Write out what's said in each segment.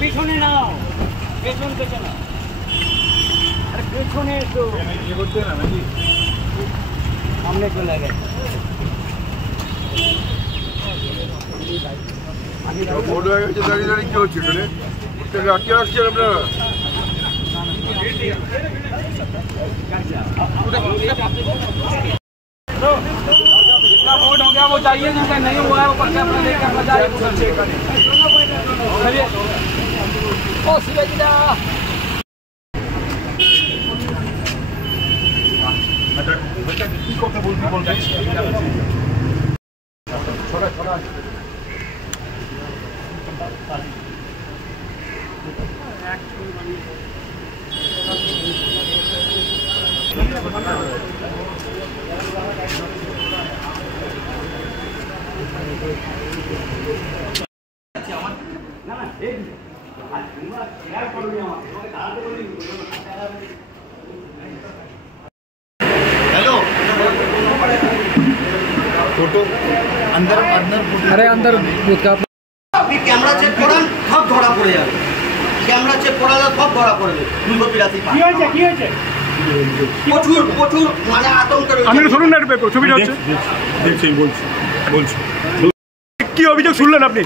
পিছনে নাও, পেছন পেছনে, আরে পেছনে এসো, ইয়ে করতে না নাকি সামনে চলে গেছে। বড় হয়ে গেছে, দাঁড়িয়ে দাঁড়িয়ে কি হচ্ছে এখানে? আটকে রাখছেন আপনারা? जितना वोट हो गया वो चाहिए, जिनका नहीं हुआ है वो पर्चा अपना लेकर अपना जाए। ओ सिलेक्टा बच्चा की কথা বলতে বলতে छोटा छोटा हेलो फोटो अंदर अंदर अरे अंदर का আপনি ক্যামেরা চেক করান, সব ধরা পড়ে যাবে। ক্যামেরা চেক করালে সব ধরা পড়বে। 282 কি হয়েছে কি হয়েছে? প্রচুর প্রচুর মানে আতঙ্কের। আমি শুনুন না, ছবিটা হচ্ছে দেখছি, বলছি কি অভিযোগ শুনলেন আপনি?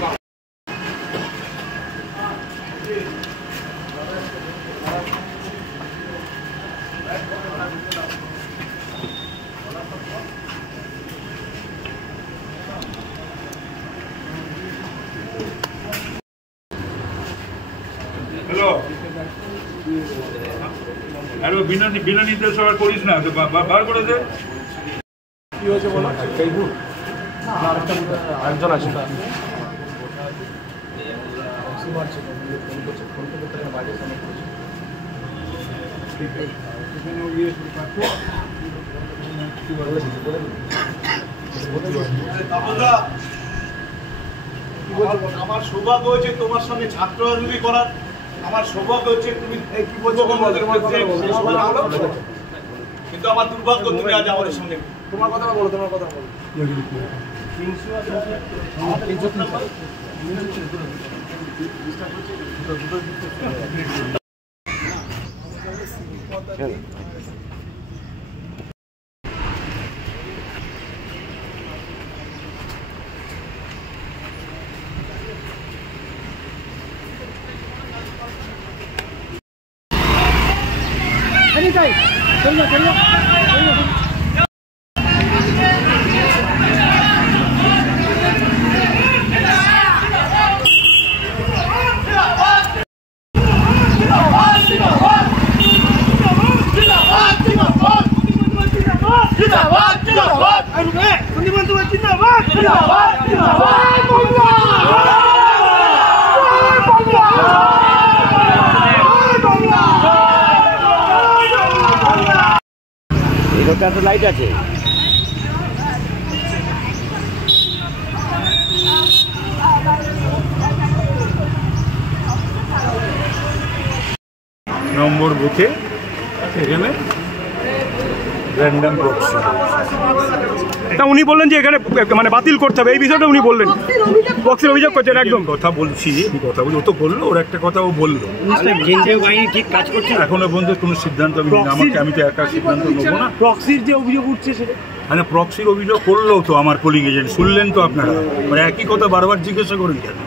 হ্যালো হ্যালো, বিনা নির্দেশ আর করিস না, বার করে দে। কি হয়েছে বলো? একজন আছে আমার সৌভাগ্য হয়েছে তোমার সঙ্গে ছাত্র রাজনীতি করার। আমার সৌভাগ্য হচ্ছে তুমি কি বলছো, কিন্তু আমার দুর্ভাগ্য তুমি আজ আমাদের সঙ্গে। তোমার কথা বলো, তোমার কথা বলো। তো লাইট আছে। নম্বর বুথে এখানে র্যান্ডম প্রক্সি। তা উনি বললেন যে এখানে মানে বাতিল করতে হবে, এই বিষয়টা উনি বললেন। প্রক্সির অভিযোগ করছেন একদম। কথা বলছি, কথা বলি, ও তো বললো, ওর একটা কথা ও বললো। কেন্দ্রীয় বাহিনী ঠিক কাজ করছে এখনো পর্যন্ত কোনো সিদ্ধান্ত আমি নিইনি, আমাকে আমি তো একা সিদ্ধান্ত নেবো না। প্রক্সির যে অভিযোগ উঠছে সেটা মানে প্রক্সির অভিযোগ করলো তো আমার পোলিং এজেন্ট, শুনলেন তো আপনারা, মানে একই কথা বারবার জিজ্ঞাসা করেন কেন?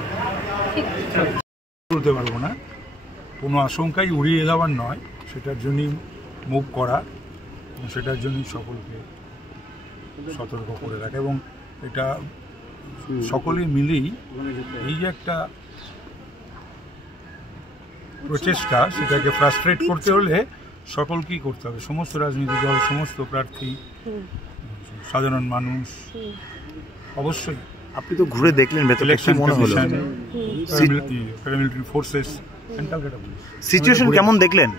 বলতে পারবো না, কোনো আশঙ্কাই উড়িয়ে দেওয়ার নয়, সেটার জন্যই মুভ করা এবং সেটার জন্যই সকলকে সতর্ক করে রাখা। এবং এটা সকলে মিলেই এই যে একটা প্রচেষ্টা, সেটাকে ফ্রাস্ট্রেট করতে হলে সকলকেই করতে হবে, সমস্ত রাজনৈতিক দল, সমস্ত প্রার্থী, সাধারণ মানুষ, অবশ্যই। আপনি তো ঘুরে দেখলেন ভেতরে, কি মনে হলো? প্যারামিলিটারি ফোর্সেস, সেন্ট্রাল সিচুয়েশন কেমন দেখলেন?